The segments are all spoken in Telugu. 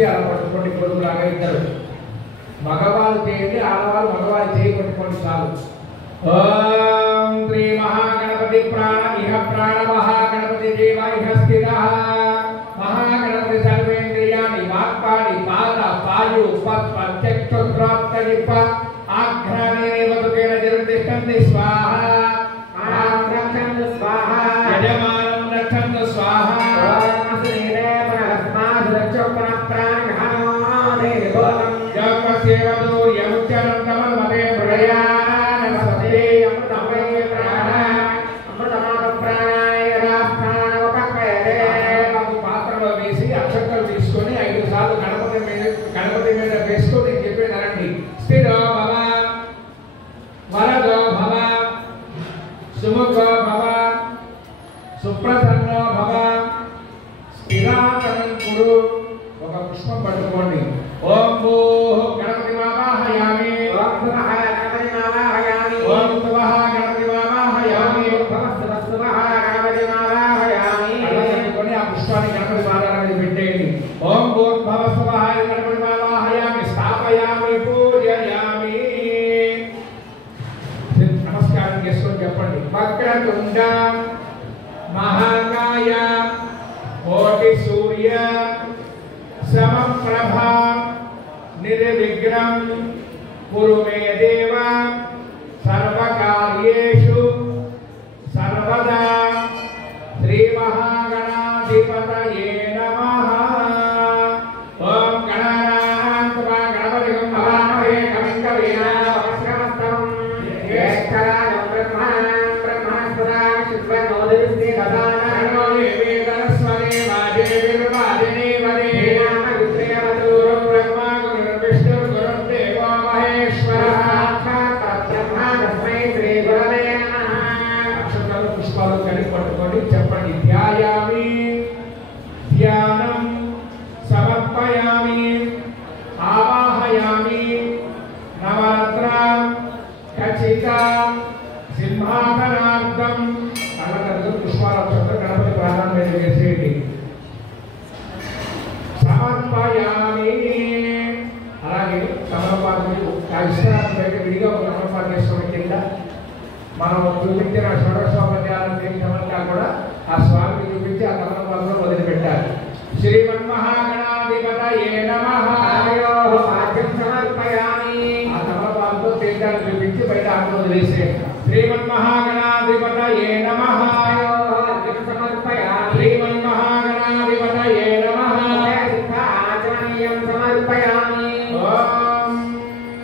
చేసి అలా పట్టుకోండి కొడుకులాగా ఇద్దరు మగవాళ్ళు చేయండి ఆడవాళ్ళు మగవాళ్ళు చేయి పట్టుకోండి చాలు ఓం శ్రీ మహాగణపతి ప్రాణ ఇహ ప్రాణ మహాగణపతి దేవ ఇహ స్థితః మహాగణపతి సర్వేంద్రియాణి వాక్పాణి పాద పాయు ప్రత్యక్షోత్రాప్తనిప ఆఘ్రాణేన వదుకేన జరుతిష్టంతి స్వాహ ఆం రక్షంతు స్వాహ యజమానం రక్షంతు స్వాహ ఓం శ్రీదే పరస్మాద్ రక్షోపన ప్రాణఘనో దేవోలం జపసేవదో యముచ్చరంతమల్ మతే ప్రయాణ నమస్తే అమృతమయ ప్రాణ అమృతమాన ప్రాణాయ రాష్ట్రానవకపయదే పాత్రలో వేసి అక్షతలు తీసుకొని 5 సార్లు గణపతి మీద వేస్తూ నేను చెప్పేదానండి స్థిరో భవ వరదో భవ సుముఖో భవ సుప్రసన్నో భవ స్థిరాసనం కురు ఒక పుష్పం పట్టుకోండి ఓం భూః గణపతి వాహయామి ఓం భువః గణపతి వాహయామి ఓం భువః గణపతి వాహయామి ఓం భువః గణపతి వాహయామి పట్టుకొని ఆ పుష్పాన్ని గణపతి పాదాల మీద పెట్టేయండి ఓం భూర్భువః స్వః గణపతి వాహయామి స్థాపయామి పూజయామి నమస్కారం చేసుకొని చెప్పండి వక్రతుండ మహాకాయ కోటి సూర్య సమప్రభ నిర్విఘ్నం కురు మే దేవ సర్వకార్యేషు సర్వదా శ్రీ మహాగణాధిపతయే నమః ఓం గణానాం త్వా గణపతిం భవామహే కవిం కవీనామస్కమస్తం జ్యేష్ఠరాజం బ్రహ్మణస్పదా శుక్లనోదయస్తే దదానో దేవీ సరస్వతి వాదేవిర్వాదినీ వదే నామ విశ్రేయవతూరం బ్రహ్మ గురుర్విష్ణు గురుర్దేవో మహేశ్వరః సాక్షాత్ బ్రహ్మ తస్మై శ్రీ గురవే నమః అక్షరాలు పుష్పాలు కలిపి పట్టుకొని చెప్పండి ధ్యాయామి ధ్యానం సమర్పయామి ఆవాహయామి నవరత్న ఖచ్చిత సింహాసనార్థం అలా పుష్పాలక్షంతో గణపతి ప్రాణం మీద వేసేయండి సమర్పయామి అలాగే సమర్పాన్ని ఇష్టరాత్రి బయట విడిగా ఒక సమర్పాన్ని వేసుకోవడం కింద మనం చూపించిన షోడశోపచారం చేసినామంతా కూడా ఆ స్వామికి చూపించి ఆ తమలపాలలో వదిలిపెట్టాలి శ్రీమన్మహాగణాధిపతయే నమః పాద్యం సమర్పయామి ఆ తమలపాలతో తీర్థాన్ని చూపించి బయట ఆటలు వదిలేసేయండి శ్రీమన్మహాగణాధిపతయే నమః సమర్పయామి శ్రీమన్మహాగణాధిపతయే నమః ఆచమనీయం సమర్పయామి ఓం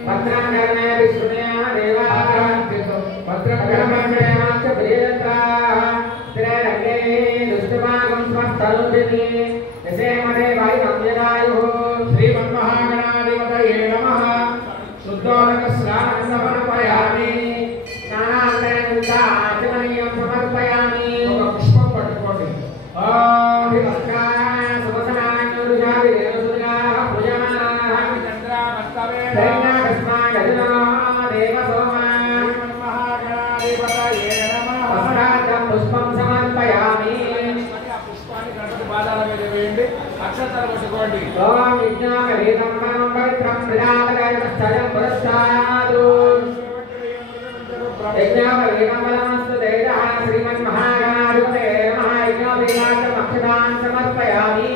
భద్రం కర్ణే విష్ణునే దేవాయ భద్రం కర్ణే వాచ ప్రియత్రా త్రైరంగే దుష్టమాగం స్వస్థలుభిని యసేమదే వాయుమవ్యదాయు శ్రీమన్మహాగణాధిపతయే నమః శుద్ధోదక స్నానం సమర్పయామి స్నానాంతరం ఆచమనీయం సమర్పయామి ఒక పుష్పం పట్టుకోండి ఓం నమస్కారాయ సుమసనాన్యూరుజావి దేవసుజాః పూజమానాః చంద్రామస్తవే దైనాకస్మాయ దేవసోమా శ్రీమన్మహాగణాధిపతయే నమః వస్త్రార్థం పుష్పం సమర్పయామి ఆ పుష్పాన్ని గణపతి పాదాల మీద వేయండి అక్షతలు పట్టుకోండి ఓం విజ్ఞాపవేదం పరమం పవిత్రం ప్రజాపతిం పురస్కారాదు యజ్ఞాపవేదం పరమస్తు దేవః శ్రీమన్మహాగణాధిపతయే నమః యజ్ఞాపవేదార్థం అక్షతాన్ సమర్పయామి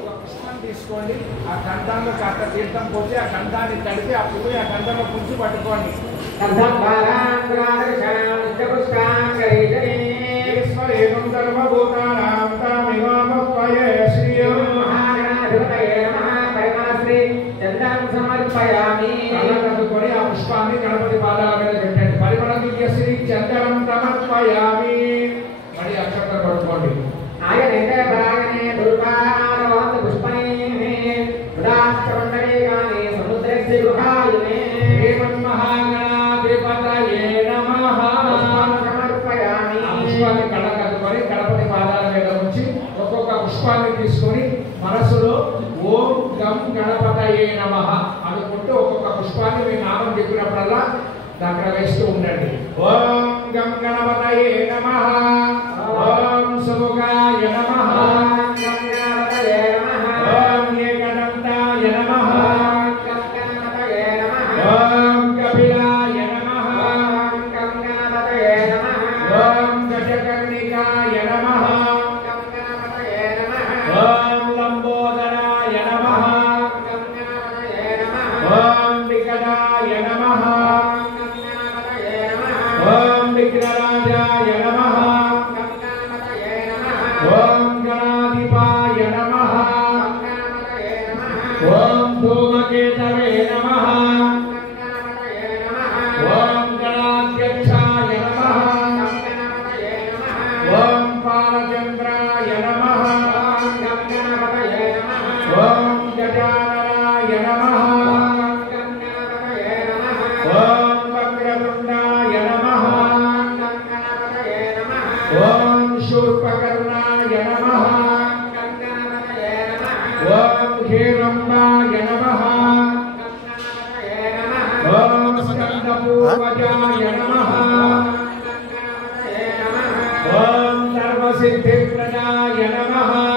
ఒక పుష్పం తీసుకోండి ఆ కంఠంలో కాస్త తీర్థం పోసి ఆ కంఠాన్ని తడిపి ఆ పువ్వు ఆ కంఠంలో పుంచి పట్టుకోండి కంఠం భారాంకురాదర్శనం నిత్యపుష్పాంగరీజనే ఈశ్వరేవం సర్వభూతానాం తామివామత్వయే శ్రీయం మహాగణాధిపతయే నమః పరిమళశ్రీ చందనం సమర్పయామి కళ్ళకద్దుకొని ఆ పుష్పాన్ని గణపతి పాదాల మీద పెట్టండి పరిమళ దివ్యశ్రీ చందనం సమర్పయామి మరి అక్షతలు పట్టుకోండి ఆయనే భాగనే దుర్గారోహంత పుష్పైః ఉదాస్తమండలేగానే సముద్రస్య గృహాయునే శ్రీమన్మహాగణాధిపతయే నమః సమర్పయామి ఆ పుష్పాన్ని కళ్ళకద్దుకొని గణపతి పాదాల మీద ఉంచి ఒక్కొక్క పుష్పాన్ని తీసుకొని మనసులో ఓం గం గణపతయే నమః అనుకుంటూ ఒక్కొక్క పుష్పాన్ని మీ నామం చెప్పినప్పుడల్లా అక్కడ వేస్తూ ఉండండి ఓం గం గణపతయే నమః ఓం సుముఖాయ నమః గం గణపతయే నమః ఓం ఏకదంతాయ नमः ओम विघ्नराजाय नमः ओम गणाधिपाय नमः ओम धूमकेतवे नमः ओम गणाध्यक्षाय नमः ओम पालचंद्राय नमः ओम गजाननाय नमः ओम वक्रतुंडाय नमः ओम शूर्पकर्णाय नमः ओम हेरंबाय नमः ओम स्कंदपूर्वजाय नमः ओम सर्वसिद्धिप्रदाय नमः